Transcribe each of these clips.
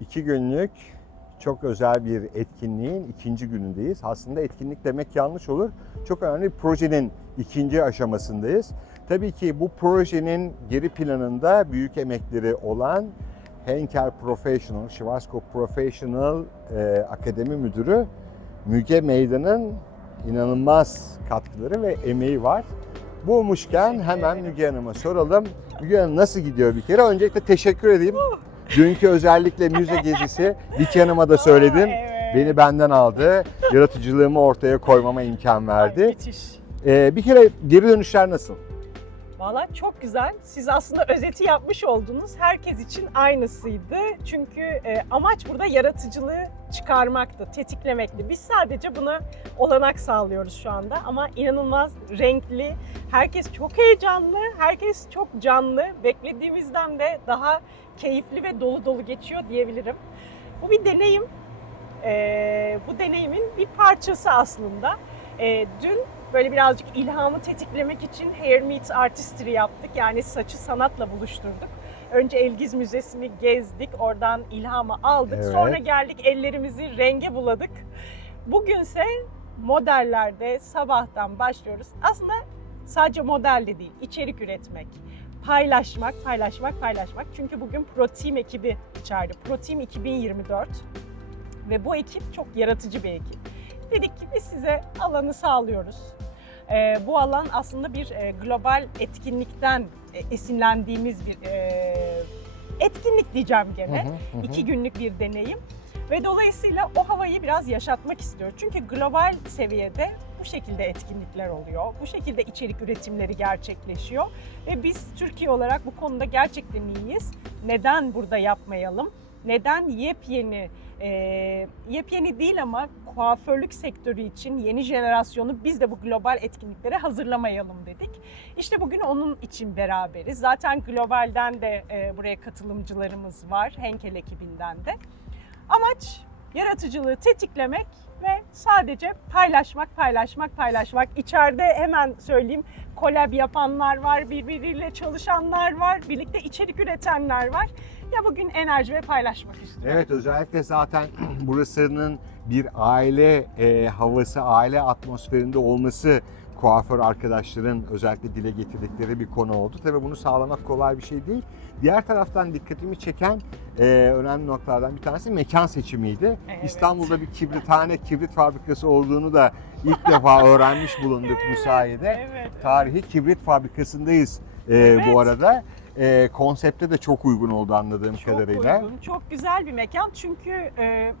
İki günlük çok özel bir etkinliğin ikinci günündeyiz. Aslında etkinlik demek yanlış olur. Çok önemli bir projenin ikinci aşamasındayız. Tabii ki bu projenin geri planında büyük emekleri olan Henkel Professional, Schwarzkopf Professional e, Akademi Müdürü Müge Meydan'ın inanılmaz katkıları ve emeği var. Bu olmuşken hemen Müge Hanım'a soralım. Müge Hanım nasıl gidiyor bir kere? Öncelikle teşekkür edeyim. Dünkü özellikle müze gezisi Vicky Hanım'a da söyledim. Aa, evet. Beni benden aldı. Yaratıcılığımı ortaya koymama imkan verdi. müthiş. Ee, bir kere geri dönüşler nasıl? Valla çok güzel. Siz aslında özeti yapmış oldunuz. Herkes için aynısıydı. Çünkü e, amaç burada yaratıcılığı çıkarmaktı, tetiklemekti. Biz sadece buna olanak sağlıyoruz şu anda. Ama inanılmaz renkli, herkes çok heyecanlı, herkes çok canlı. Beklediğimizden de daha keyifli ve dolu dolu geçiyor diyebilirim. Bu bir deneyim. E, bu deneyimin bir parçası aslında. E, dün böyle birazcık ilhamı tetiklemek için Hair Meets Artistry yaptık. Yani saçı sanatla buluşturduk. Önce Elgiz Müzesi'ni gezdik, oradan ilhamı aldık. Evet. Sonra geldik ellerimizi renge buladık. Bugünse modellerde sabahtan başlıyoruz. Aslında sadece modelde değil, içerik üretmek, paylaşmak, paylaşmak, paylaşmak. Çünkü bugün Pro Team ekibi içeride. Pro Team 2024 ve bu ekip çok yaratıcı bir ekip. Dedik ki biz size alanı sağlıyoruz. Ee, bu alan aslında bir e, global etkinlikten e, esinlendiğimiz bir e, etkinlik diyeceğim gene. Hı, hı hı. İki günlük bir deneyim. Ve dolayısıyla o havayı biraz yaşatmak istiyor. Çünkü global seviyede bu şekilde etkinlikler oluyor. Bu şekilde içerik üretimleri gerçekleşiyor. Ve biz Türkiye olarak bu konuda gerçekten iyiyiz. Neden burada yapmayalım? Neden yepyeni, e, yepyeni değil ama kuaförlük sektörü için yeni jenerasyonu biz de bu global etkinliklere hazırlamayalım dedik. İşte bugün onun için beraberiz. Zaten globalden de e, buraya katılımcılarımız var, Henkel ekibinden de. Amaç yaratıcılığı tetiklemek ve sadece paylaşmak, paylaşmak, paylaşmak. İçeride hemen söyleyeyim kolab yapanlar var, birbiriyle çalışanlar var, birlikte içerik üretenler var. Ya bugün enerji ve paylaşmak istiyorum. Evet özellikle zaten burasının bir aile e, havası, aile atmosferinde olması kuaför arkadaşların özellikle dile getirdikleri bir konu oldu. Tabii bunu sağlamak kolay bir şey değil. Diğer taraftan dikkatimi çeken e, önemli noktalardan bir tanesi mekan seçimiydi. Evet. İstanbul'da bir kibrithane, kibrit fabrikası olduğunu da ilk defa öğrenmiş bulunduk bu sayede. Evet. Tarihi kibrit fabrikasındayız e, Evet. bu arada. E, konsepte de çok uygun oldu anladığım Çok kadarıyla. uygun, çok güzel bir mekan çünkü e,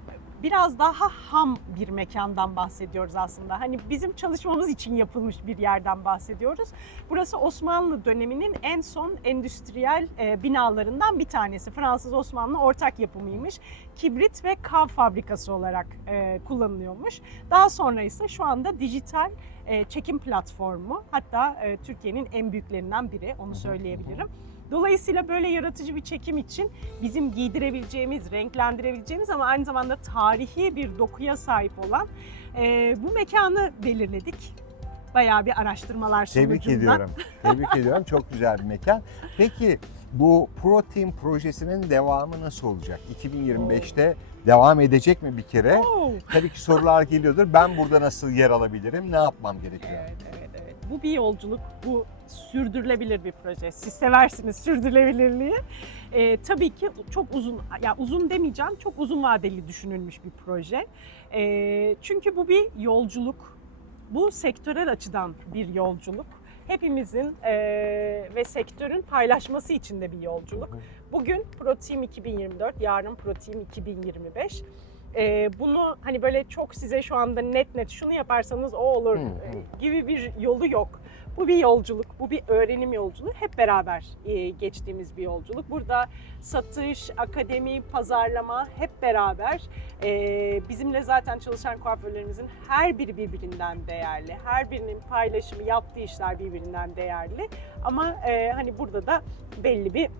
biraz daha ham bir mekandan bahsediyoruz aslında. Hani bizim çalışmamız için yapılmış bir yerden bahsediyoruz. Burası Osmanlı döneminin en son endüstriyel e, binalarından bir tanesi. Fransız Osmanlı ortak yapımıymış. Kibrit ve kav fabrikası olarak e, kullanılıyormuş. Daha sonra ise şu anda dijital e, çekim platformu. Hatta Türkiye'nin en büyüklerinden biri onu söyleyebilirim. Dolayısıyla böyle yaratıcı bir çekim için bizim giydirebileceğimiz, renklendirebileceğimiz ama aynı zamanda tarihi bir dokuya sahip olan e, bu mekanı belirledik. Bayağı bir araştırmalar Tebrik sonucunda. ediyorum. Tebrik ediyorum. Çok güzel bir mekan. Peki bu Pro Team projesinin devamı nasıl olacak? 2025'te devam edecek mi bir kere? Oo. Tabii ki sorular geliyordur. Ben burada nasıl yer alabilirim? Ne yapmam gerekiyor? Evet, evet. Bu bir yolculuk, bu sürdürülebilir bir proje. Siz seversiniz sürdürülebilirliği. Ee, tabii ki çok uzun, ya uzun demeyeceğim, çok uzun vadeli düşünülmüş bir proje. Ee, çünkü bu bir yolculuk. Bu sektörel açıdan bir yolculuk. Hepimizin eee, ve sektörün paylaşması için de bir yolculuk. Bugün Pro Team 2024, yarın Pro Team 2025. Ee, bunu hani böyle çok size şu anda net net şunu yaparsanız o olur hı. e, gibi bir yolu yok. Bu bir yolculuk, bu bir öğrenim yolculuğu. Hep beraber e, geçtiğimiz bir yolculuk. Burada satış, akademi, pazarlama hep beraber. E, bizimle zaten çalışan kuaförlerimizin her biri birbirinden değerli. Her birinin paylaşımı, yaptığı işler birbirinden değerli. Ama e, hani burada da belli bir e,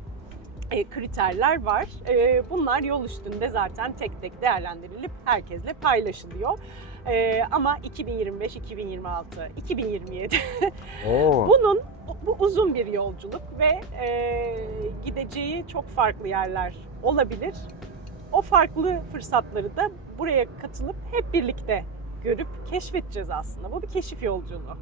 kriterler var. E, bunlar yol üstünde zaten tek tek değerlendirilip herkesle paylaşılıyor. E, ama 2025, 2026, 2027 Oo. bunun bu uzun bir yolculuk ve e, gideceği çok farklı yerler olabilir. O farklı fırsatları da buraya katılıp hep birlikte görüp keşfedeceğiz aslında. Bu bir keşif yolculuğu.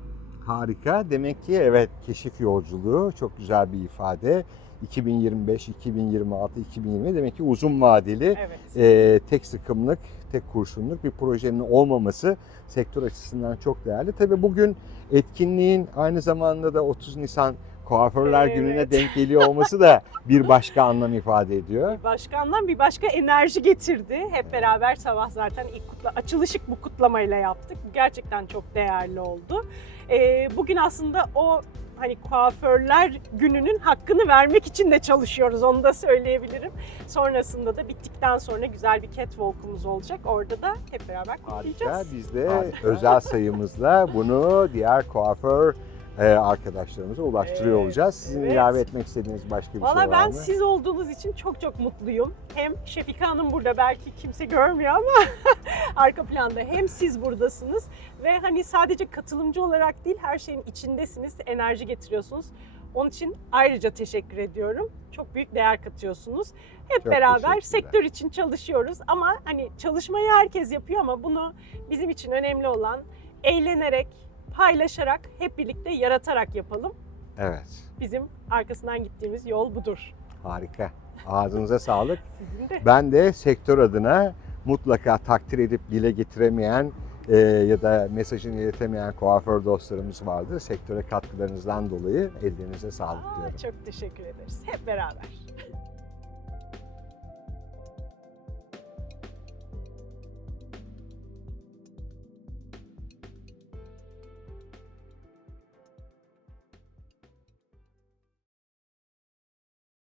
Harika. Demek ki evet keşif yolculuğu çok güzel bir ifade. 2025, 2026, 2020 demek ki uzun vadeli Evet. e, tek sıkımlık, tek kurşunluk bir projenin olmaması sektör açısından çok değerli. Tabii bugün etkinliğin aynı zamanda da 30 Nisan Kuaförler Evet. Günü'ne denk geliyor olması da bir başka anlam ifade ediyor. Bir başkandan bir başka enerji getirdi. Hep beraber sabah zaten ilk kutla, açılışık bu kutlamayla yaptık. Gerçekten çok değerli oldu. Ee, bugün aslında o hani kuaförler gününün hakkını vermek için de çalışıyoruz onu da söyleyebilirim. Sonrasında da bittikten sonra güzel bir catwalk'umuz olacak. Orada da hep beraber Harika. kutlayacağız. Biz de Harika. özel sayımızla bunu diğer kuaför e, arkadaşlarımıza ulaştırıyor Evet, olacağız. Sizin evet. ilave etmek istediğiniz başka bir Valla şey var ben mı? siz olduğunuz için çok çok mutluyum. Hem Şefika Hanım burada belki kimse görmüyor ama arka planda hem siz buradasınız ve hani sadece katılımcı olarak değil her şeyin içindesiniz, enerji getiriyorsunuz. Onun için ayrıca teşekkür ediyorum. Çok büyük değer katıyorsunuz. Hep Çok beraber sektör için çalışıyoruz ama hani çalışmayı herkes yapıyor ama bunu bizim için önemli olan eğlenerek, paylaşarak, hep birlikte yaratarak yapalım. Evet. Bizim arkasından gittiğimiz yol budur. Harika. Ağzınıza sağlık. Sizin de. Ben de sektör adına mutlaka takdir edip dile getiremeyen e, ya da mesajını iletemeyen kuaför dostlarımız vardır. Sektöre katkılarınızdan dolayı ellerinize sağlık Aa, diyorum. çok teşekkür ederiz. Hep beraber.